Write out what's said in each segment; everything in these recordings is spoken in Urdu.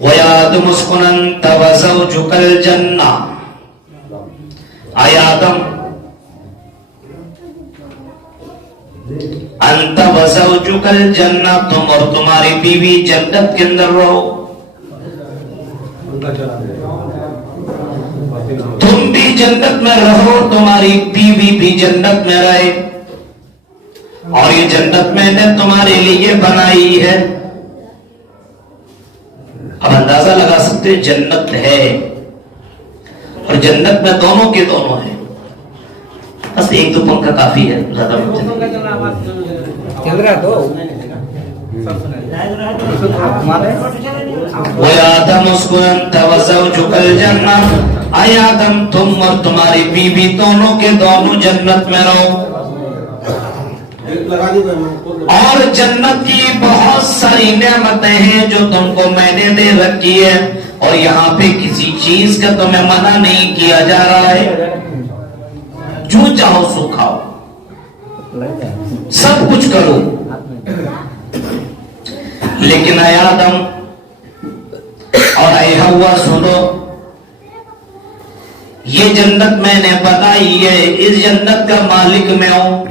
وَيَا آدَمُ اسْكُنْ أَنْتَ وَزَوْجُكَ الْجَنَّةَ. اے آدم انت وزوجک الجنہ، تم اور تمہاری بیوی جنت کے اندر رہو. تم بھی جنت میں رہو، تمہاری بیوی بھی جنت میں رہے، اور یہ جنت میں نے تمہارے لیے بنائی ہے. اب اندازہ لگا سکتے جنت ہے، اور جنت میں دونوں کے دونوں ہیں. بس ایک دو پنکھا کافی ہے، زیادہ چل رہا تو وَيَا آدَمُ اسْكُنْ أَنْتَ وَزَوْجُكَ الْجَنَّةَ. اے آدم تم اور تمہاری بیوی دونوں کے دونوں جنت میں رہو، اور جنت کی بہت ساری نعمتیں ہیں جو تم کو میں نے دے رکھی ہے، اور یہاں پہ کسی چیز کا تمہیں منع نہیں کیا جا رہا ہے. جو چاہو سو کھاؤ، سب کچھ کرو. لیکن اے آدم اور اے حوا سنو، یہ جنت میں نے بنائی ہے، اس جنت کا مالک میں ہوں.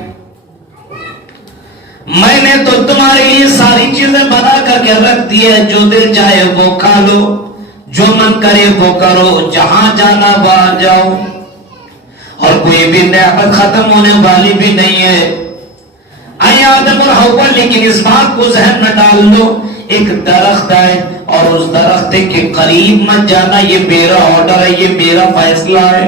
میں نے تو تمہارے لیے ساری چیزیں بنا کر کے رکھ دی ہے، جو دل چاہے وہ کھا لو، جو من کرے وہ کرو، جہاں جانا وہاں جاؤ، اور کوئی بھی نعمت ختم ہونے والی بھی نہیں ہے. اے آدم اور حوا، لیکن اس بات کو ذہن میں ڈال لو، ایک درخت ہے اور اس درخت کے قریب مت جانا، یہ میرا آرڈر ہے، یہ میرا فیصلہ ہے.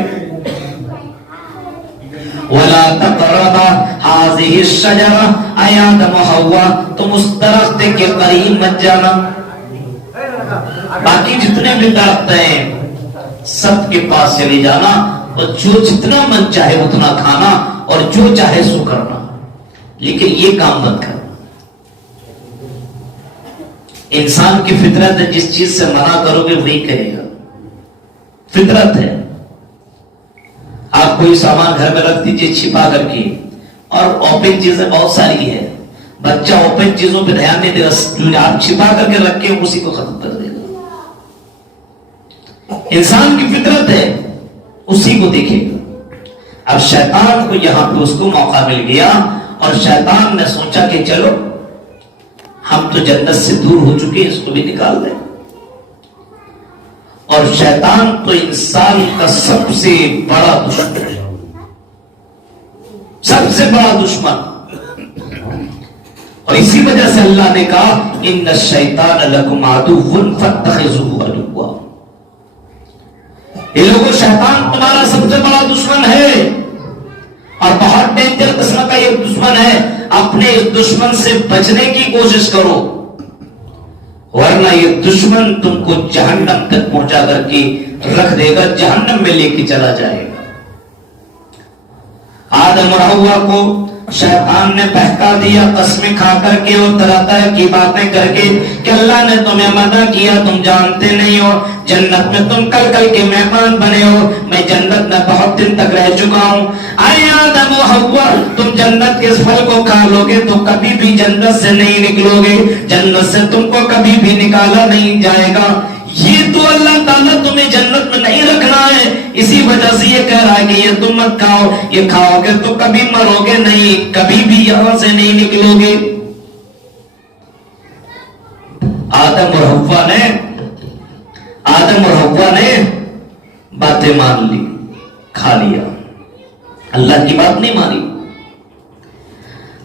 وَلَا تَقْرَبَا هَٰذِهِ الشَّجَرَةَ. اے آدم و حوا تم اس درخت کے قریب مت جانا. باقی جتنے بھی درخت ہیں سب کے پاس چلے جانا، اور جو جتنا من چاہے اتنا کھانا، اور جو چاہے سو کرنا، لیکن یہ کام مت کرنا. انسان کی فطرت ہے، جس چیز سے منع کرو گے وہی کہے گا، فطرت ہے. آپ کوئی سامان گھر میں رکھ دیجئے چھپا کر کے، اور اوپن چیزیں بہت ساری ہے، بچہ اوپن چیزوں پہ دھیان نہیں دے گا، آپ چھپا کر کے رکھ کے اسی کو ختم کر دے گا. انسان کی فطرت ہے، اسی کو دیکھے گا. اب شیطان کو یہاں پہ اس کو موقع مل گیا، اور شیطان نے سوچا کہ چلو ہم تو جنت سے دور ہو چکے ہیں، اس کو بھی نکال دیں. اور شیطان تو انسان کا سب سے بڑا دشمن ہے، سب سے بڑا دشمن. اور اسی وجہ سے اللہ نے کہا ان الشیطان لکم عدو فاتخذوہ عدوا. یہ لوگوں، شیطان تمہارا سب سے بڑا دشمن ہے، اور بہت ڈینجر قسم کا یہ دشمن ہے. اپنے اس دشمن سے بچنے کی کوشش کرو، ورنہ یہ دشمن تم کو جہنم تک پہنچا کر کے رکھ دے گا، جہنم میں لے کے چلا جائے گا. آدم اور حوا کو شیطان نے بہکا دیا، قسمیں کھا کر کے اور طرح طرح کی باتیں کر کے کہ اللہ نے تمہیں منع کیا، تم جانتے نہیں ہو، جنت میں تم کل کل کے مہمان بنے ہو، میں جنت میں بہت دن تک رہ چکا ہوں. اے آدم و حوا تم جنت کے اس پھل کو کھا لو گے تو کبھی بھی جنت سے نہیں نکلو گے، جنت سے تم کو کبھی بھی نکالا نہیں جائے گا. یہ تو اللہ تعالیٰ تمہیں جنت میں نہیں رکھنا ہے، اسی وجہ سے یہ کہہ رہا ہے کہ یہ تم مت کھاؤ، یہ کھاؤ گے تو کبھی مرو گے نہیں، کبھی بھی یہاں سے نہیں نکلو گے. آدم اور حوا نے باتیں مان لی، کھا لیا، اللہ کی بات نہیں مانی.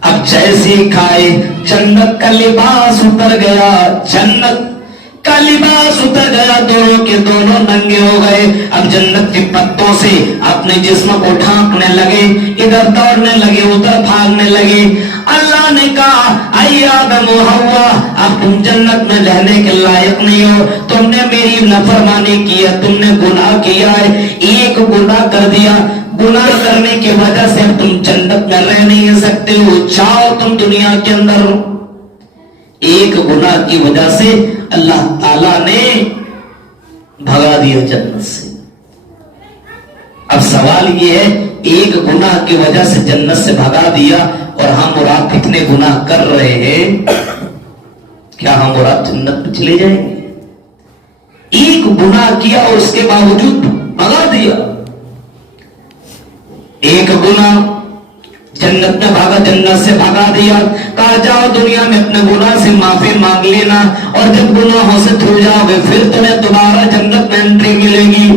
اب جیسے کھائے جنت کا لباس اتر گیا، جنت کا لباس اتر گیا، دونوں کے دونوں ننگے ہو گئے. اب جنت کے پتوں سے اپنے جسم کو ڈھانکنے لگے، ادھر دوڑنے لگے، ادھر بھاگنے لگے. اللہ نے کہا اے آدم و حوا اب تم جنت میں رہنے کے لائق نہیں ہو، تم نے میری نافرمانی کی ہے، تم نے گناہ کیا ہے، ایک گناہ کر دیا، گناہ کرنے کی وجہ سے اب تم جنت میں رہ نہیں سکتے ہو، جاؤ تم دنیا کے اندر. ایک گناہ کی وجہ سے اللہ تعالیٰ نے بھگا دیا جنت سے. اب سوال یہ ہے، ایک گناہ کی وجہ سے جنت سے بھگا دیا، اور ہم اور آپ کتنے گناہ کر رہے ہیں، کیا ہم اور آپ جنت میں چلے جائیں گے؟ گناہ کیا اور اس کے باوجود بھگا دیا. ایک گناہ جنت میں بھاگا, جنت سے بھگا دیا. کہا جاؤ دنیا میں اپنے گناہ سے معافی مانگ لینا, اور جب گناہوں سے دھل جاؤ گے پھر تمہیں دوبارہ جنت میں انٹری ملے گی.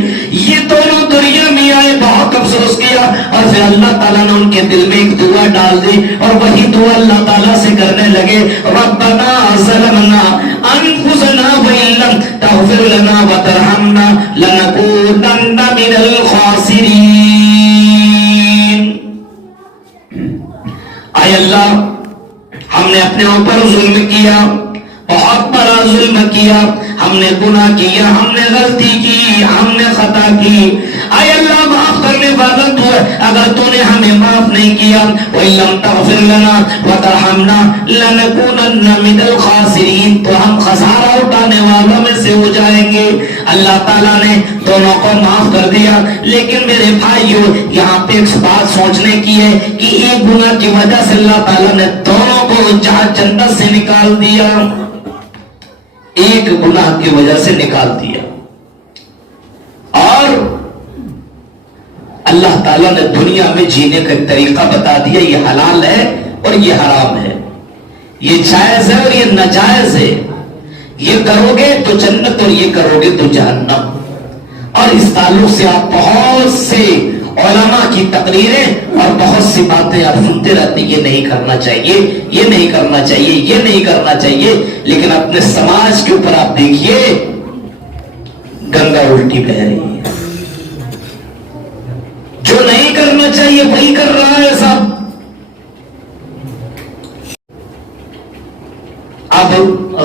یہ دونوں دنیا میں آئے, بہت افسوس کیا, اور پھر اللہ تعالیٰ نے ان کے دل میں ایک دعا ڈال دی, اور وہی دعا اللہ تعالیٰ سے کرنے لگے. ربنا ظلمنا انفسنا وان لم تغفر لنا وترحمنا لنکونن من الخاسرین. اے اللہ, ہم نے اپنے اوپر ظلم کیا, بہت بڑا ظلم کیا, ہم نے گناہ کیا, ہم نے غلطی کی, ہم نے خطا کی. اے اللہ معاف کرنے والا تو ہے, اگر تو نے ہمیں معاف نہیں کیا, وَإِن لَّمْ تَغْفِرْ لَنَا وَتَرْحَمْنَا لَنَكُونَنَّ مِنَ الْخَاسِرِينَ, تو ہم خسارہ اٹھانے والوں میں سے ہو جائیں گے. اللہ تعالیٰ نے دونوں کو معاف کر دیا. لیکن میرے بھائیو, یہاں پہ ایک بات سوچنے کی ہے کہ ایک گناہ کی وجہ سے اللہ تعالیٰ نے دونوں کو جنت سے نکال دیا, ایک گناہ کی وجہ سے نکال دیا. اور اللہ تعالیٰ نے دنیا میں جینے کا ایک طریقہ بتا دیا, یہ حلال ہے اور یہ حرام ہے, یہ جائز ہے اور یہ ناجائز ہے, یہ کرو گے تو جنت اور یہ کرو گے تو جہنم. اور اس تعلق سے آپ بہت سے علماء کی تقریریں اور بہت سی باتیں آپ سنتے رہتے ہیں, یہ نہیں کرنا چاہیے, یہ نہیں کرنا چاہیے, یہ نہیں کرنا چاہیے. لیکن اپنے سماج کے اوپر آپ دیکھیے گنگا الٹی بہ رہی ہے, جو نہیں کرنا چاہیے وہی کر رہا ہے سب. اب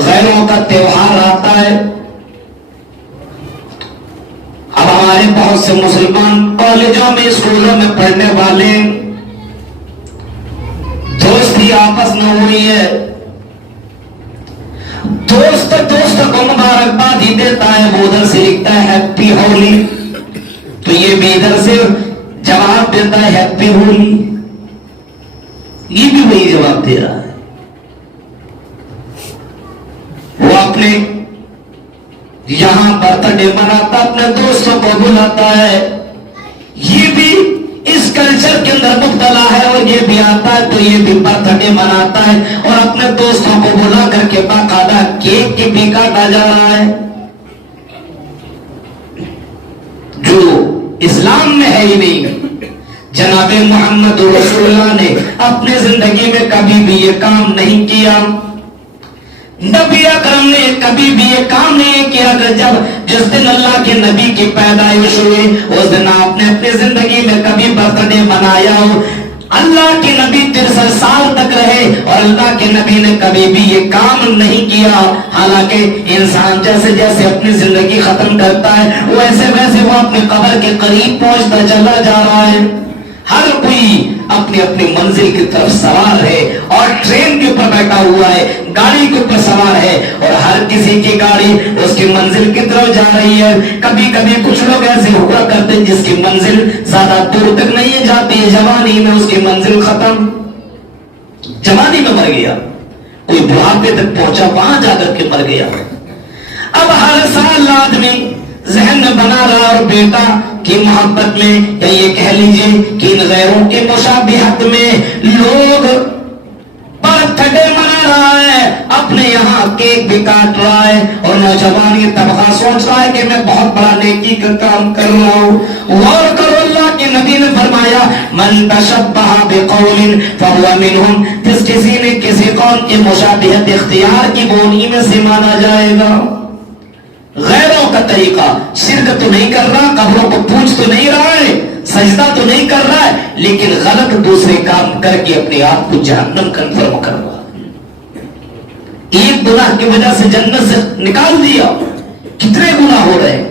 غیروں کا تہوار آتا ہے, اب ہمارے بہت سے مسلمان کالجوں میں اسکولوں میں پڑھنے والے دوستی آپس میں ہوئی ہے, دوست کو مبارکباد ہی دیتا ہے, وہ ادھر سے لکھتا ہے ہیپی ہولی, تو یہ بھی ادھر سے جواب دیتا ہے ہیپی ہولی, یہ بھی وہی جواب دے رہا ہے. وہ اپنے یہاں برتھ ڈے مناتا, اپنے دوستوں کو بلاتا ہے, یہ بھی اس کلچر کے اندر مبتلا ہے, اور یہ بھی آتا ہے تو یہ بھی برتھ ڈے مناتا ہے, اور اپنے دوستوں کو بلا کر کے باقاعدہ کیک کی بھی کاٹا جا رہا ہے, جو اسلام میں ہے ہی نہیں. جناب محمد رسول اللہ نے اپنے زندگی میں کبھی بھی یہ کام نہیں کیا, نبی اکرم نے کبھی بھی یہ کام نہیں کیا کہ جس دن اللہ کے نبی کی پیدائش ہوئی اس دن آپ نے اپنی زندگی میں کبھی برتھ ڈے منایا ہو. اللہ کے نبی 63 سال تک رہے اور اللہ کے نبی نے کبھی بھی یہ کام نہیں کیا. حالانکہ انسان جیسے جیسے اپنی زندگی ختم کرتا ہے ویسے ویسے وہ اپنے قبر کے قریب پہنچتا چلا جا رہا ہے. ہر کوئی اپنی اپنی منزل کی طرف سوار ہے, اور ٹرین کے اوپر بیٹھا ہوا ہے, گاڑی کے اوپر سوار ہے, اور ہر کسی کی گاڑی اس کی منزل کی طرف جا رہی ہے. کبھی کبھی کچھ لوگ ایسے ہوا کرتے ہیں جس کی منزل زیادہ دور تک نہیں جاتی ہے, جوانی میں اس کی منزل ختم, جوانی میں مر گیا, کوئی بڑھاپے تک پہنچا وہاں جا کر کے مر گیا. اب ہر سال آدمی ذہن میں بنا رہا اور بیٹا کی محبت میں, یا یہ کہہ لیجیے کہ ان غیروں کے مشابہت میں لوگ برتھ ڈے منا رہا ہے, اپنے یہاں کیک بھی کاٹ رہا ہے, اور نوجوان یہ طبقہ سوچ رہا ہے کہ میں بہت بڑا نیکی کا کام کر رہا ہوں. غور کرو, اللہ کے نبی نے فرمایا من تشبہ بقوم فہو منہم, جس کسی نے کسی قوم کی مشابہت اختیار کی وہ انہی میں سے مانا جائے گا. غیروں کا طریقہ, شرک تو نہیں کر رہا, قبروں کو پوچھ تو نہیں رہا ہے, سجدہ تو نہیں کر رہا ہے, لیکن غلط دوسرے کام کر کے اپنے آپ کو جہنم کنفرم کر رہا ہے. ایک گناہ کی وجہ سے جنت سے نکال دیا. کتنے گناہ ہو رہے ہیں.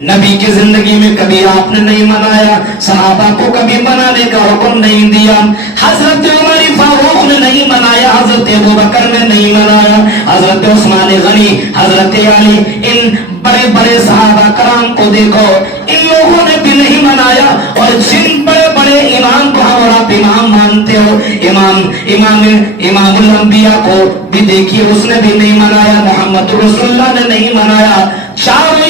نبی کی زندگی میں کبھی آپ نے نہیں منایا, صحابہ کو کبھی منانے کا حکم نہیں دیا, حضرت عمر فاروق نے نہیں منایا, حضرت ابوبکر نے نہیں منایا, حضرت عثمان غنی, حضرت علی, ان بڑے بڑے صحابہ کرام کو دیکھو, ان لوگوں نے بھی نہیں منایا. اور جن بڑے بڑے امام کو ہم اور آپ امام مانتے ہو, امام الانبیاء کو بھی دیکھیے, اس نے بھی نہیں منایا, محمد رسول اللہ نے نہیں منایا. چاروں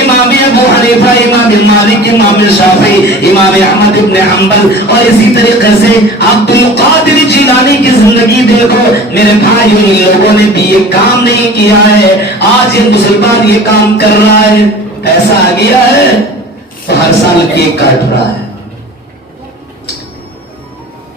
امام ابو حنیفہ، امام مالک، امام شافعی، امام احمد ابن حنبل اور اسی طریقے سے عبد القادر جیلانی کی زندگی دیکھو میرے بھائیو، ان لوگوں نے بھی یہ کام نہیں کیا ہے. آج یہ مسلمان یہ کام کر رہا ہے، پیسہ آ گیا ہے تو ہر سال کیک کاٹ رہا ہے،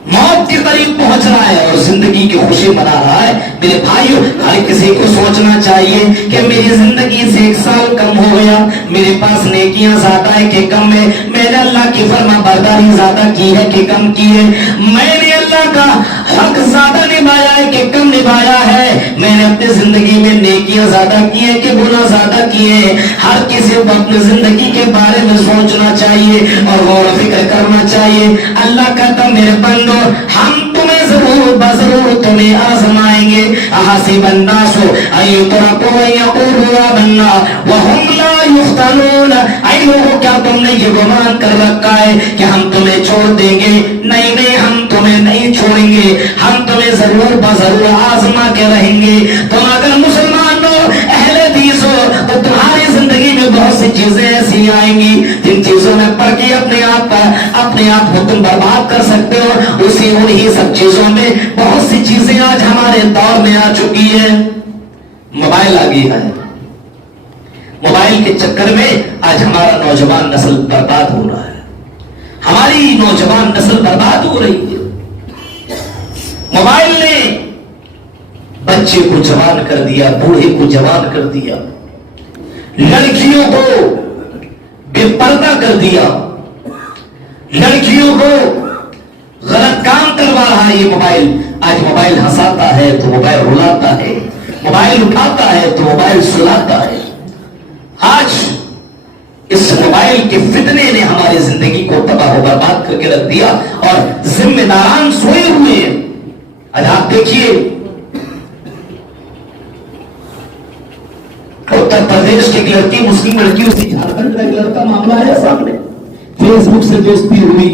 موت کے قریب پہنچ رہا ہے اور زندگی کی خوشی منا رہا ہے. میرے بھائیو، ہر کسی کو سوچنا چاہیے کہ میری زندگی سے 1 سال کم ہو گیا، میرے پاس نیکیاں زیادہ ہے کہ کم ہے، میں نے اللہ کی فرما برداری زیادہ کی ہے کہ کم کی ہے، میں نے اللہ کا حق زیادہ نبھایا ہے کہ کم نبھایا ہے، میں نے اپنی زندگی میں نیکیاں زیادہ کی ہے کہ گناہ زیادہ کیے ہیں. ہر کسی کو اپنی زندگی کے بارے میں سوچنا چاہیے اور غور و فکر کرنا چاہیے. اللہ کہتا میرے بندو ہم تمہیں ضرور بضرور تمہیں آزمائیں گے. احسب الناس ان یترکوا ان یقولوا آمنا وهم لا یفتنون. اے لوگوں، کیا تم نے یہ گمان کر رکھا ہے کہ ہم تمہیں چھوڑ دیں گے؟ نہیں نہیں، ہم تمہیں نہیں چھوڑیں گے، ہم تمہیں ضرور بضرور آزما کے رہیں گے. تم اگر مسلمان ہو، اہل حدیث ہو، تو تمہاری زندگی میں بہت سی چیزیں ایسی آئیں گی جن چیزوں میں پڑھ کے اپنے آپ کو تم برباد کر سکتے ہو. انہی سب چیزوں میں بہت سی چیزیں آج ہمارے دور میں آ چکی ہے. موبائل آ گیا ہے، موبائل کے چکر میں آج ہمارا نوجوان نسل برباد ہو رہا ہے، ہماری نوجوان نسل برباد ہو رہی ہے. موبائل نے بچے کو جوان کر دیا، بوڑھے کو جوان کر دیا، لڑکیوں کو بے پردہ کر دیا، لڑکیوں کو غلط کام کروا رہا ہے یہ موبائل. آج موبائل ہنساتا ہے تو موبائل رلاتا ہے، موبائل اٹھاتا ہے تو موبائل سلاتا ہے. آج اس موبائل کے فتنے نے ہماری زندگی کو تباہ و برباد کر کے رکھ دیا اور ذمہ داران سوئے ہوئے ہیں. آج آپ دیکھیے اتر پردیش کی ایک لڑکی، مسلم لڑکی، اسی جھارکھنڈ کا ایک لڑکا معاملہ ہے سامنے، فیس بک سے دوستی ہوئی،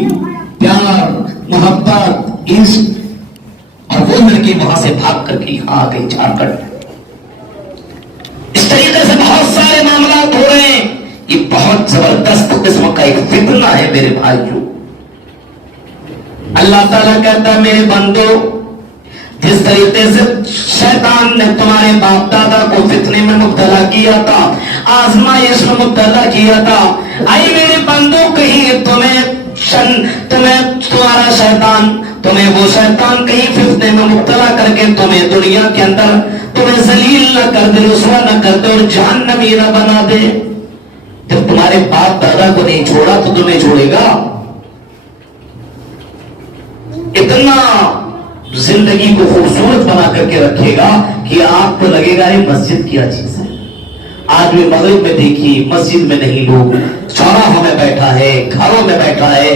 پیار محبت عشق، اور وہ لڑکی وہاں سے بھاگ کر کے آ گئی جھارکھنڈ. اس طریقے سے بہت سارے معاملات ہو رہے ہیں. یہ بہت زبردست قسم کا ایک فتنہ ہے میرے بھائیوں. اللہ تعالیٰ کہتا ہے میرے بندو، جس طریقے سے شیطان نے تمہارے باپ دادا کو فتنے میں مبتلا کیا تھا، آزمائش میں مبتلا کیا تھا، آئی میرے بندو کہیں تمہارا شیطان، تمہیں وہ شیطان کہیں فتنے میں مبتلا کر کے تمہیں دنیا کے اندر تمہیں ذلیل نہ کر دے، رسوا نہ کر دے اور جہنمی نہ بنا دے. جب تمہارے باپ دادا کو نہیں چھوڑا تو تمہیں چھوڑے گا؟ اتنا زندگی کو خوبصورت بنا کر کے رکھے گا کہ آپ کو لگے گا یہ مسجد کیا چیز ہے. آج بھی مغرب میں دیکھیے مسجد میں نہیں، لوگ چوراہوں میں بیٹھا ہے، گھروں میں بیٹھا ہے،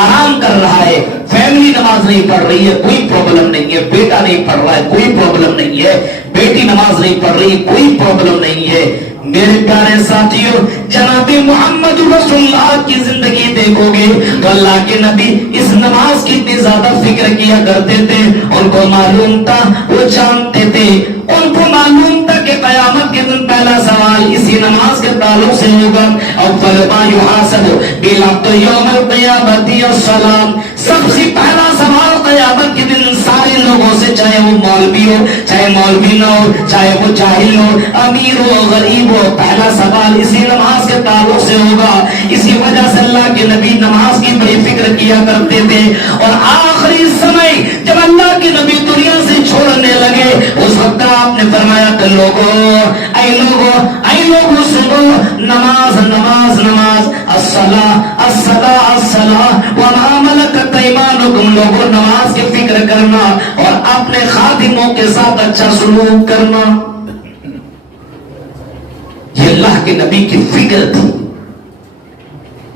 آرام کر رہا ہے. فیملی نماز نہیں پڑھ رہی ہے، کوئی پرابلم نہیں ہے. بیٹا نہیں پڑھ رہا ہے، کوئی پرابلم نہیں ہے. بیٹی نماز نہیں پڑھ رہی، کوئی پرابلم نہیں ہے. میرے پیارے ساتھیوں، جناب محمد رسول اللہ کی زندگی دیکھو گے تو اللہ کے نبی اس نماز کی اتنی زیادہ فکر کیا کرتے تھے. ان کو معلوم تھا، وہ جانتے تھے، ان کو معلوم تھا کہ قیامت کے دن پہلا سوال اسی نماز کے تعلق سے ہوگا. اول ما یحاسب بالعبد یوم القیامت الصلاۃ. سب سے پہلا سوال قیامت کے دن سارے لوگوں سے، چاہے وہ مولوی ہو، چاہے مولوی نہ ہو، چاہے وہ جاہل ہو، امیر ہو، غریب ہو، پہلا سوال اسی نماز کے تعلق سے ہوگا. اسی وجہ سے اللہ کے نبی نماز کی بڑی فکر کیا کرتے تھے. اور آخری سمے جب اللہ کے نبی دنیا سے چھوڑنے لگے، اس وقت آپ نے فرمایا کہ اے لوگوں سنو، نماز نماز نماز، الصلاۃ الصلاۃ الصلاۃ وما ملکت ایمانکم. لوگوں نماز کی فکر کرنا اور اپنے خادموں کے ساتھ اچھا سلوک کرنا، یہ اللہ کے نبی کی فکر تھی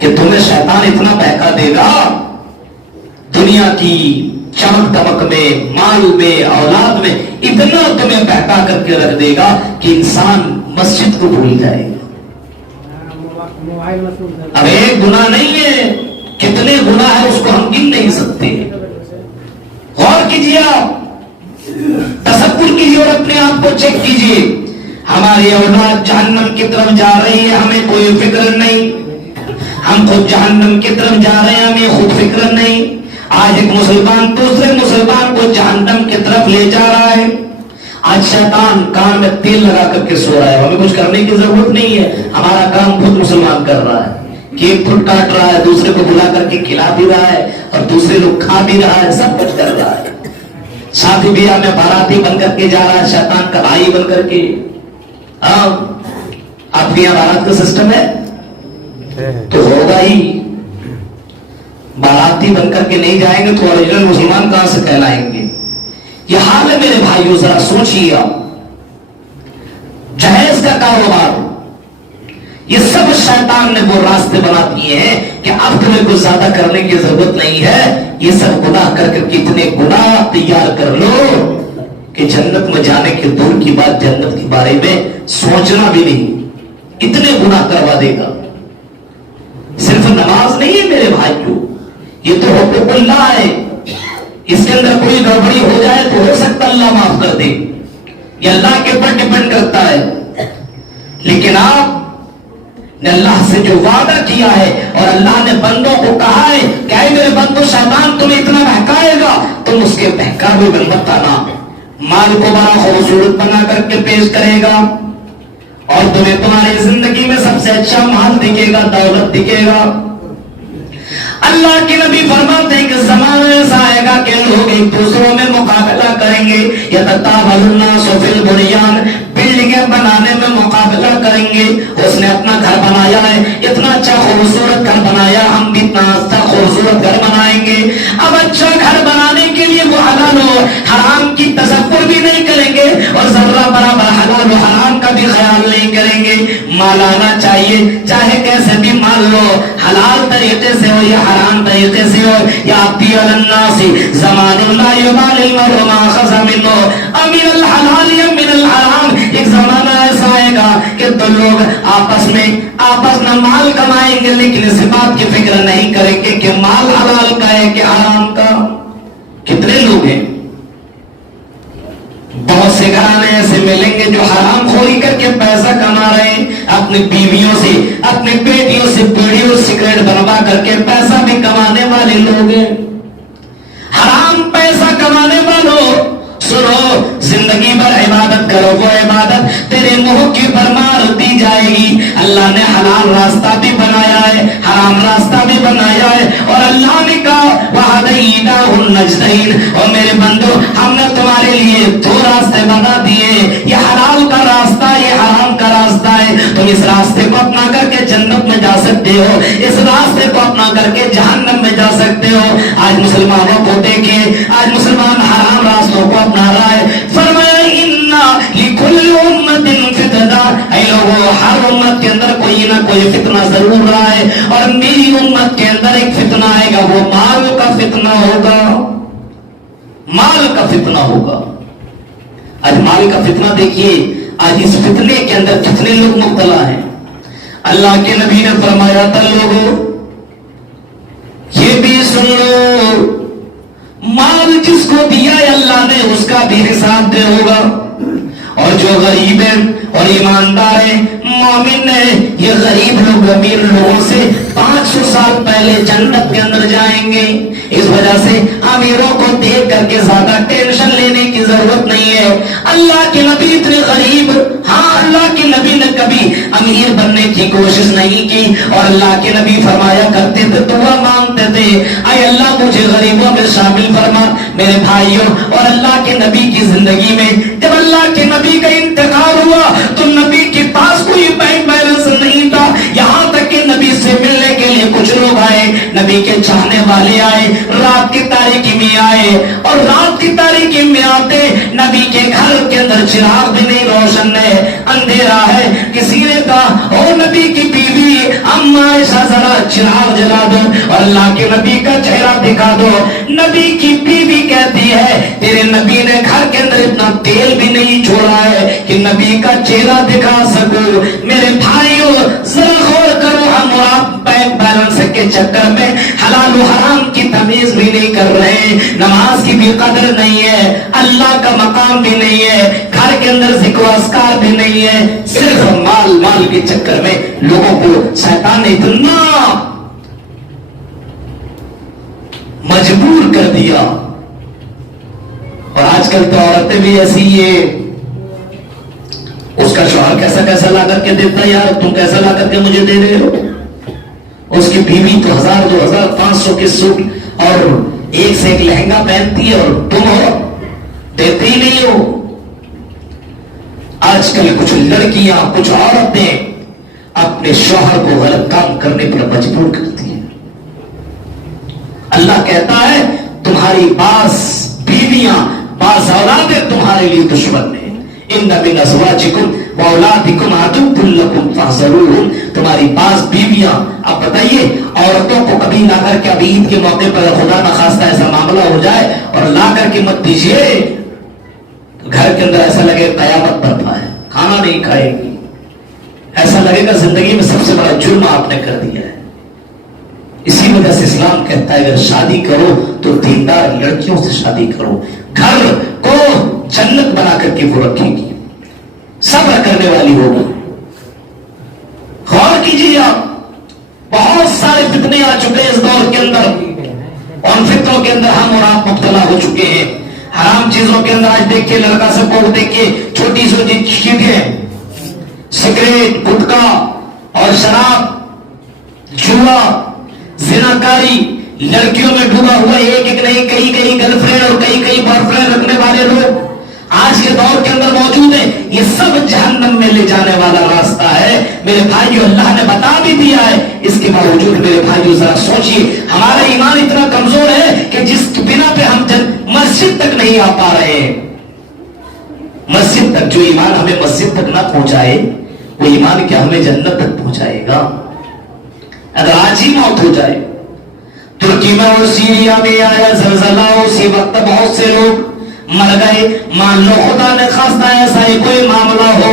کہ تمہیں شیطان اتنا بہکا دے گا دنیا کی چمک دمک میں، مال میں، اولاد میں، اتنا تمہیں بہکا کر کے رکھ دے گا کہ انسان مسجد کو بھول جائے گا. اب ایک گناہ نہیں ہے، کتنے گناہ ہے اس کو ہم گن نہیں سکتے. غور کیجیے، آپ تصور کیجیے اور اپنے آپ کو چیک کیجیے. ہماری اولاد جہنم کی طرف جا رہی ہے، ہمیں کوئی فکر نہیں، ہم خود جہنم کی طرف جا رہے ہیں، ہمیں خود فکر نہیں۔ آج ایک مسلمان دوسرے مسلمان کو جہنم کی طرف لے جا رہا ہے۔ آج شیطان کان میں تیل لگا کر کے سو رہا ہے، ہمیں کچھ کرنے کی ضرورت نہیں ہے، ہمارا کام خود مسلمان کر رہا ہے، کیک فٹ کاٹ رہا ہے، دوسرے کو بلا کر کے کھلا بھی رہا ہے اور دوسرے لوگ کھا بھی رہا ہے، سب کچھ کر رہا ہے۔ شادی بیاہ میں باراتی بن کر کے جا رہا ہے، شیطان کا بھائی بن کر کے۔ ہاں، آپ کے یہاں بارات کا سسٹم ہے تو ہوگا ہی، باراتی بن کر کے نہیں جائیں گے تو اوریجنل مسلمان کہاں سے کہلائیں گے؟ یہ حال ہے میرے بھائیوں، ذرا سوچئے آپ، جہیز کا کاروبار، یہ سب شیطان نے وہ راستے بنا دیے ہیں کہ اب تمہیں کچھ زیادہ کرنے کی ضرورت نہیں ہے، یہ سب گناہ کر کر کے اتنے گناہ تیار کر لو کہ جنت میں جانے کے دور کی بات، جنت کے بارے میں سوچنا بھی نہیں، اتنے گناہ کروا دے گا۔ صرف نماز نہیں ہے میرے بھائیوں، یہ تو حقوق اللہ ہے، اس کے اندر کوئی گڑبڑی ہو جائے تو ہو سکتا اللہ معاف کر دے، یہ اللہ کے اوپر ڈیپینڈ کرتا ہے۔ لیکن آپ نے اللہ سے جو وعدہ کیا ہے اور اللہ نے بندوں کو کہا ہے کہ اے میرے بندو، شیطان تمہیں اتنا بہکائے گا، تم اس کے بہکاوے میں مت آنا، مال کو بڑا خوبصورت بنا کر کے پیش کرے گا اور تمہیں تمہاری زندگی میں سب سے اچھا مال دکھے گا، دولت دکھے گا۔ اللہ کے نبی فرماتے ہیں کہ زمانہ ایسا آئے گا کہ لوگ ایک دوسروں میں مقابلہ کریں گے، یتطاول الناس فی البنیان، بلڈنگیں بنانے میں مقابلہ کریں گے، اس نے اپنا گھر بنایا ہے، اتنا اچھا خوبصورت گھر بنایا، ہم بھی اتنا اچھا خوبصورت گھر بنائیں گے۔ اب اچھا گھر بنانے کے لیے وہ حلال و حرام کی تصور بھی نہیں کریں گے اور ذرہ برابر حلال و حرام کا بھی خیال نہیں کریں گے۔ مال آنا چاہیے، چاہے کیسے بھی مال لو، حلال طریقے سے ہو یا حرام طریقے سے ہو، یا آتی الناس زمان لا یبالی المرء ما اخذ منه امن الحلال یا من الحرام۔ ایک زمانہ ایسا آئے گا کہ تو لوگ آپس میں مال کمائیں گے لیکن اس بات کی فکر نہیں کریں گے کہ مال حلال کا ہے کہ حرام کا۔ کتنے لوگ ہیں، بہت سے گھرانے ایسے ملیں گے جو حرام خوری کر کے پیسہ کما رہے ہیں، اپنی بیویوں سے، اپنی بیٹیوں سے بیڑیوں سگریٹ بنوا کر کے پیسہ بھی کمانے والے لوگ ہیں۔ حرام پیسہ کمانے والوں، سنو، زندگی بھر عبادت کرو، وہ عبادت تیرے منہ کی برمار دی جائے گی۔ اللہ نے حلال راستہ بھی بنایا ہے، حرام راستہ بھی بنایا ہے، اور اللہ نے کہا وَهَدَيْنَاهُ النَّجْدَيْنِ، اور میرے بندو ہم نے تمہارے لیے دو راستے بنا دیے، یہ حلال کا راستہ، یہ حرام کا راستہ ہے، تم اس راستے کو اپنا کر کے جنت میں جا سکتے ہو، اس راستے کو اپنا کر کے جہنم میں جا سکتے ہو۔ آج مسلمانوں کو دیکھیں، آج مسلمان حرام راستوں کو اپنا رہا ہے۔ فرمایا اِنَّا لِكُلِّ أُمَّةٍ فِتْنَةً، اے لوگوں، ہر امت کے اندر کوئی نہ کوئی فتنہ ضرور رہا ہے، اور میری امت کے اندر ایک فتنہ آئے گا، وہ مال کا فتنہ ہوگا، مال کا فتنہ ہوگا۔ آج مال کا فتنہ دیکھیے، آج اس فتنے کے اندر کتنے لوگ مبتلا ہیں۔ اللہ کے نبی نے فرمایا تھا لوگوں یہ بھی سن لو، مال جس کو دیا ہے اللہ نے اس کا بھی حساب دے ہوگا، اور جو غریب ہے اور ایماندار ہے، مومن ہے، یہ غریب لوگ امیر لوگوں سے 500 سال پہلے جنت کے اندر جائیں گے۔ اس وجہ سے امیروں کو دیکھ کر کے زیادہ ٹینشن لینے کی ضرورت نہیں ہے۔ اللہ کے نبی اتنے غریب، ہاں اللہ کے نبی نے کبھی امیر بننے کی کوشش نہیں کی، اور اللہ کے نبی فرمایا کرتے تھے، دعا مانگتے تھے، اے اللہ مجھے غریبوں میں شامل فرما۔ میرے بھائیوں، اور اللہ کے نبی کی زندگی میں جب اللہ کے نبی کا انتقال ہوا تو نبی کے پاس کوئی بینک بیلنس نہیں تھا، یہاں تک کہ نبی سے ملنے کے لیے کچھ لوگ آئے، نبی کے چاہنے والے آئے، رات کی تاریکی میں آئے، اور رات کی تاریکی میں آتے نبی کے گھر کے اندر چراغ بھی نہیں روشن ہے، اندھیرا ہے۔ کسی نے کہا او نبی کی بیوی اما عائشہ ذرا چراغ جلا دو اور اللہ کے نبی کا چہرہ دکھا دو۔ نبی کی بیوی کہتی ہے تیرے نبی نے گھر کے اندر اتنا تیل بھی نہیں چھوڑا ہے کہ نبی کا چہرہ دکھا سکو۔ میرے بھائیوں ذرا غور کرو، ہم آپ بینک بیلنس کے چکر میں حلال و حرام کی تمیز بھی نہیں کر رہے ہیں، نماز کی بھی قدر نہیں ہے، اللہ کا مقام بھی نہیں ہے، گھر کے اندر ذکر و اذکار بھی نہیں ہے، صرف مال کے چکر میں لوگوں کو شیطان نے اتنا مجبور کر دیا. اور آج کل تو عورتیں بھی ایسی ہیں، اس کا شوہر کیسا لا کر کے دیتا ہے، یار تم کیسا لا کر کے مجھے دے رہے ہو. اس کی بیوی تو 1000 2000 500 کے سوٹ اور ایک سے ایک لہنگا پہنتی ہے، اور تم ہو دیتے ہی نہیں ہو. آج کل کچھ لڑکیاں، کچھ عورتیں اپنے شوہر کو غلط کام کرنے پر مجبور کرتی ہیں. اللہ کہتا ہے تمہاری بعض بیویاں، بعض اولادیں تمہارے لیے دشمن ہیں. ان من ازواجکم واولادکم عدو لکم فاحذروہم. تمہاری بعض بیویاں، اب بتائیے عورتوں کو کبھی لا کر کے ابھی عید کے موقع پر خدا نخواستہ ایسا معاملہ ہو جائے اور لا کر کے مت دیجیے، گھر کے اندر ایسا لگے قیامت برپا ہے، کھانا نہیں کھائے گی، ایسا لگے گا زندگی میں سب سے بڑا جرم آپ نے کر دیا ہے. اسی وجہ سے اسلام کہتا ہے اگر شادی کرو تو دیندار لڑکیوں سے شادی کرو، گھر کو جنت بنا کر کے وہ رکھے گی، صبر کرنے والی ہوگی. غور کیجیے آپ، بہت سارے فتنے آ چکے ہیں اس دور کے اندر، ان فتنوں کے اندر ہم اور آپ مبتلا ہو چکے ہیں. حرام چیزوں کے اندر آج دیکھیے، لڑکا سب کو دیکھیے چھوٹی چھوٹی چیزیں، سگریٹ، گٹکا اور شراب، جوا، زناکاری، لڑکیوں میں ڈوبا ہوا ایک نہیں کئی گرل فرینڈ اور کئی بوائے فرینڈ رکھنے والے لوگ آج کے دور کے اندر موجود ہیں. یہ سب جہنم میں لے جانے والا راستہ ہے میرے بھائیو. اللہ نے بتا بھی دیا ہے، اس کے باوجود میرے بھائیو ذرا سوچئے، ہمارا ایمان اتنا کمزور ہے کہ جس بنا پہ ہم مسجد تک نہیں آ پا رہے ہیں. مسجد تک، جو ایمان ہمیں مسجد تک نہ پہنچائے وہ ایمان کیا ہمیں جنت تک پہنچائے گا؟ اگر آج ہی موت ہو جائے. ترکی میں اور سیریا میں آیا زلزلہ، اسی وقت بہت سے لوگ مر گئے. مان لو خدا نے خواستہ ایسا ہی کوئی معاملہ ہو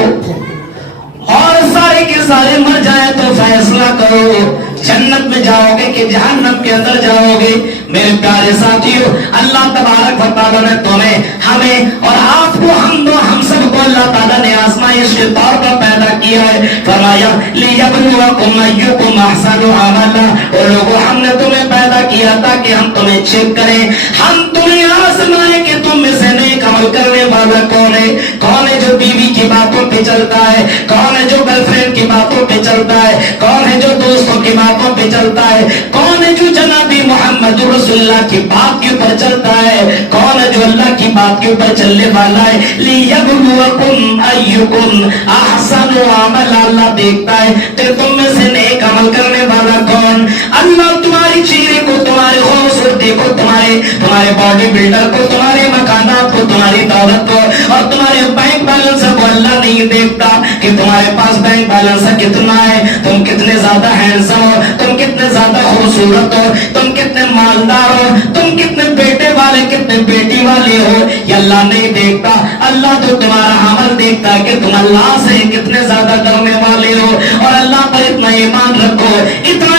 اور سارے کے سارے مر جائیں تو فیصلہ کرو، جنت میں جاؤ گے کہ جہنم کے اندر جاؤ گے؟ میرے پیارے ساتھیو، اللہ تبارک و تعالیٰ نے تمہیں، ہمیں اور آپ کو، ہم سب کو اللہ تعالیٰ نے آزمائش کے طور پر پیدا کیا ہے. فرمایا لِيَبْلُوَكُمْ أَيُّكُمْ أَحْسَنُ عَمَلًا. اور لوگوں ہم نے تمہیں پیدا کیا تاکہ ہم تمہیں چیک کریں، ہم تمہیں آزمائیں کہ تم میں سے نیک عمل کرنے والا کون ہے. کون ہے جو بیوی کی باتوں پہ چلتا ہے؟ کون ہے جو گرل فرینڈ کی باتوں پہ چلتا ہے؟ کون ہے جو دوستوں کی باتوں پہ چلتا ہے؟ کون ہے جو جنابی محمد رسول اللہ کی بات کے اوپر چلتا ہے؟ کون ہے جو اللہ کی بات کے اوپر چلنے والا ہے؟ لِيَبْلُوَكُمْ أَيُّكُمْ أَحْسَنُ عَمَلًا. اللہ دیکھتا ہے کہ تم میں سے نیک عمل کرنے والا کون. اللہ تمہاری چہرے کو، تمہارے خوبصورتی کو، تمہارے باڈی بلڈر کو، تمہارے مکانات کو، تمہاری دولت کو اور تمہارے بینک بیلنس کو اللہ نہیں دیکھتا کہ تمہارے پاس بینک بیلنس کتنا ہے، تم کتنے زیادہ ہینڈسم ہو، تم کتنے زیادہ خوبصورت ہو، تم کتنے مالدار ہو، تم کتنے بیٹے والے، کتنے بیٹی والے ہو. یہ اللہ نہیں دیکھتا. اللہ تو تمہارا عمل دیکھتا ہے کہ تم اللہ سے کتنے زیادہ ڈرنے والے ہو. اور اللہ پر اتنا ایمان رکھو، اتنا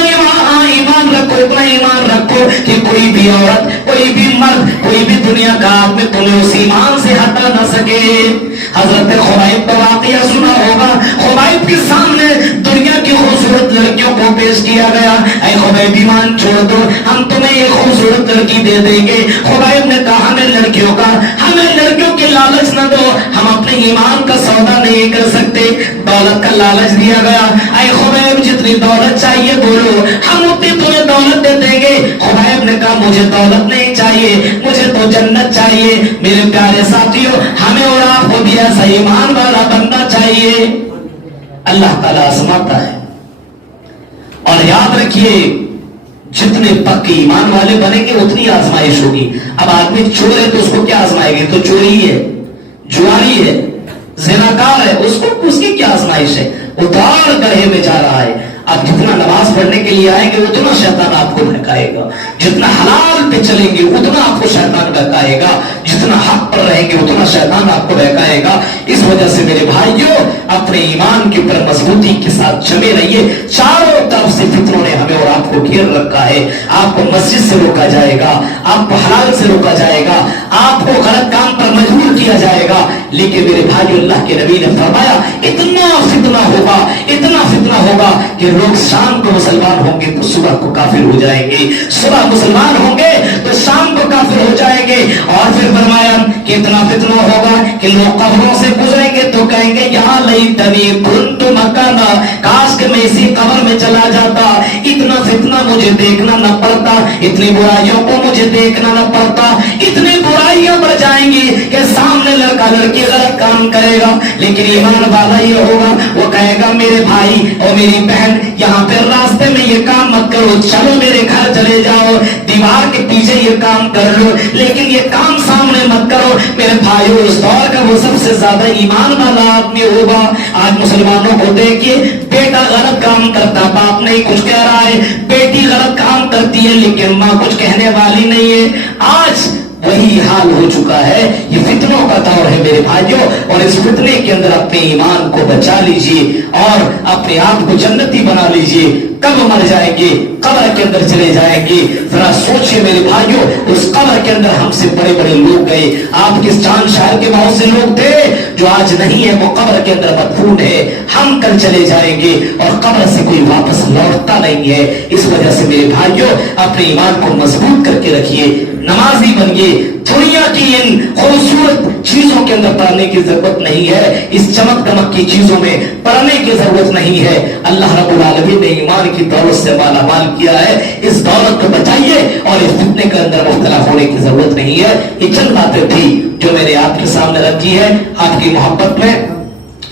ایمان رکھو کہ کوئی بھی عورت، کوئی بھی مرد، کوئی بھی دنیا کا آدمی تمہیں اس ایمان سے ہٹا نہ سکے. حضرت خبیب کا واقعہ سنا ہوگا. خبیب کے سامنے دنیا کی خوبصورت لڑکیوں کو پیش کیا گیا. اے خبیب ایمان چھوڑ دو، ہم تمہیں یہ خوبصورت لڑکی دے دیں گے. خبیب نے کہا ہمیں لڑکیوں کی لالچ نہ دو، ہم اپنے ایمان کا سودا نہیں کر سکتے. دولت کا لالچ دیا گیا. اے خبیب جتنی دولت چاہیے بولو، ہم اتنی تمہیں دولت دے دیں گے. خبیب نے کہا مجھے دولت نہیں چاہیے، مجھے تو جنت چاہیے. میرے پیارے ساتھیوں، ہمیں اور آپ کو بھی ایسا ایمان والا بننا چاہیے. اللہ تعالیٰ آزماتا ہے. اور یاد رکھیے جتنے پکے ایمان والے بنیں گے اتنی آزمائش ہوگی. اب آدمی چور ہے تو اس کو کیا آزمائے گی؟ تو چوری ہے، جواری ہے، زناکار ہے، اس کی کیا آزمائش ہے؟ ادھار گڑھے میں جا رہا ہے. آپ جتنا نماز پڑھنے کے لیے آئیں گے اتنا شیطان آپ کو بہکائے گا, جتنا حلال پہ چلیں گے اتنا آپ کو شیطان بہکائے گا, جتنا حق پر رہیں گے اتنا شیطان آپ کو بہکائے گا. اس وجہ سے میرے بھائیوں اپنے ایمان کے اوپر مضبوطی کے ساتھ جمے رہیے. چاروں طرف سے فتنوں نے ہمیں اور آپ کو گھیر رکھا ہے. آپ کو مسجد سے روکا جائے گا, آپ کو حلال سے روکا جائے گا, آپ کو غلط کام پر مجبور کیا جائے گا. لیکن میرے بھائیو اللہ کے نبی نے فرمایا اتنا فتنہ ہوگا, اتنا فتنہ ہوگا کہ لوگ شام کو مسلمان ہوں گے تو صبح کو کافر ہو جائیں گے, صبح مسلمان ہوں گے تو شام کو کافر ہو جائیں گے. اور پھر فرمایا کہ اتنا فتنہ ہوگا کہ لوگ قبروں سے گزریں گے تو کہیں گے یا لیتنی کنت مکانا, کاش کہ میں اسی قبر میں چلا جاتا, اتنا فتنہ مجھے دیکھنا نہ پڑتا, اتنی برائیوں کو مجھے دیکھنا نہ پڑتا. اتنی برائیاں بڑھ جائیں گی کہ سامنے لڑکا لڑکی غلط کام کرے گا, لیکن ایمان والا یہ ہوگا, وہ کہے گا میرے بھائی اور میری بہن یہاں پہ راستے میں یہ کام مت کرو, چلو میرے گھر چلے جاؤ, دیوار کے پیچھے یہ کام کر لو, لیکن یہ کام سامنے مت کرو. میرے بھائیو اس دور کا وہ سب سے زیادہ ایمان والا آدمی ہوگا. آج مسلمانوں کو دیکھیے, بیٹا غلط کام کرتا باپ نہیں کچھ کہہ رہا ہے, بیٹی غلط کام کرتی ہے لیکن ماں کچھ کہنے والی نہیں ہے. آج وہی حال ہو چکا ہے. یہ فتنوں کا دور ہے میرے بھائیوں, اور اس فتنے کے اندر اپنے ایمان کو بچا لیجئے اور اپنے آپ کو جنتی بنا لیجئے. کب مر جائیں گے, قبر کے اندر چلے جائیں گے. ذرا سوچئے میرے بھائیوں, اس قبر کے اندر ہم سے بڑے بڑے لوگ گئے. آپ کے چاند شہر کے بہت سے لوگ تھے جو آج نہیں ہے, وہ قبر کے اندر مدفون ہے. ہم کل چلے جائیں گے اور قبر سے کوئی واپس لوٹتا نہیں ہے. اس وجہ سے میرے بھائیوں اپنے ایمان کو مضبوط کر کے رکھیے, نمازی بنیے. دنیا کی ان خوبصورت چیزوں کے اندر پڑھنے کی ضرورت نہیں ہے, اس چمک دمک کی چیزوں میں پڑھنے کی ضرورت نہیں ہے. اللہ رب العالمین نے ایمان کی دولت سے مالا مال کیا ہے. اس دولت کو بچائیے اور اس فتنے کے اندر مبتلا ہونے کی ضرورت نہیں ہے. یہ چند باتیں تھی جو میں نے آپ کے سامنے رکھی ہے آپ کی محبت میں.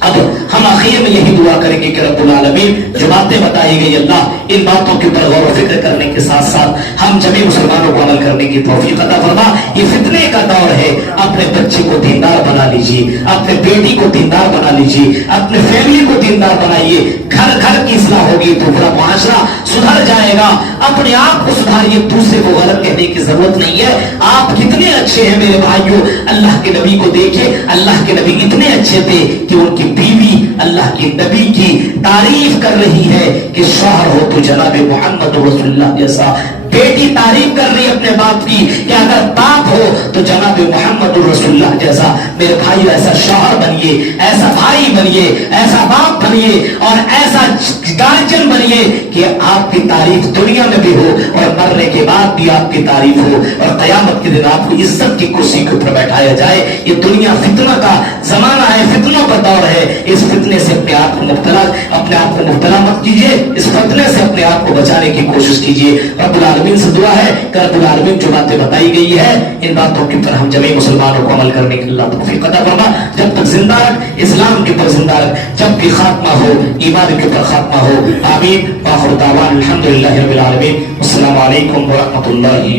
اب ہم آخر میں یہی دعا کریں گے کہ رب العالمین جو باتیں بتائی گئی اللہ ان باتوں کے اوپر غور و فکر کرنے کے ساتھ ساتھ ہم جميع مسلمانوں کو عمل کرنے کی توفیق عطا فرما. یہ فتنے کا دور ہے, اپنے بچے کو دیندار بنا لیجیے, اپنے بیٹی کو دیندار بنا لیجیے, اپنے فیملی کو دیندار بنائیے. گھر گھر کی اصلاح ہوگی تو پورا معاشرہ سدھر جائے گا. اپنے آپ کو سدھاریے, دوسرے کو غلط کہنے کی ضرورت نہیں ہے. آپ کتنے اچھے ہیں میرے بھائیوں, اللہ کے نبی کو دیکھیں, اللہ کے نبی اتنے اچھے تھے کہ ان کی بیوی اللہ کے نبی کی تعریف کر رہی ہے کہ شوہر ہو تو جناب محمد رسول اللہ جیسا. بیٹی تعریف کر رہی اپنے باپ کی کہ اگر باپ ہو تو جناب محمد رسول اللہ جیسا. میرے بھائی ایسا شوہر بنیے, ایسا بھائی بنیے, ایسا باپ بنیے اور ایسا گارجن بنیے کہ آپ کی تعریف دنیا میں بھی ہو اور مرنے کے بعد بھی آپ کی تعریف ہو اور قیامت کے دن آپ کو عزت کی کرسی کے اوپر بیٹھایا جائے. یہ دنیا فتنہ کا زمانہ ہے, فتنوں کا دور ہے. اس فتنے سے اپنے آپ کو مبتلا مت کیجیے, اس فتنے سے اپنے آپ کو بچانے کی کوشش کیجیے. رب العالمین سے دعا ہے کہ رب العالمین جو باتیں بتائی گئی ہے ان باتوں کے اوپر ہم جميع مسلمانوں کو عمل کرنے کی اللہ توفیق عطا فرما. جب تک زندہ رکھ, اسلام کے اوپر زندہ رکھ, جب بھی خاتمہ ہو ایمان کے اوپر خاتمہ ہو. آمین. آخر دعوانا الحمدللہ رب العالمین. السلام علیکم ورحمۃ اللہ.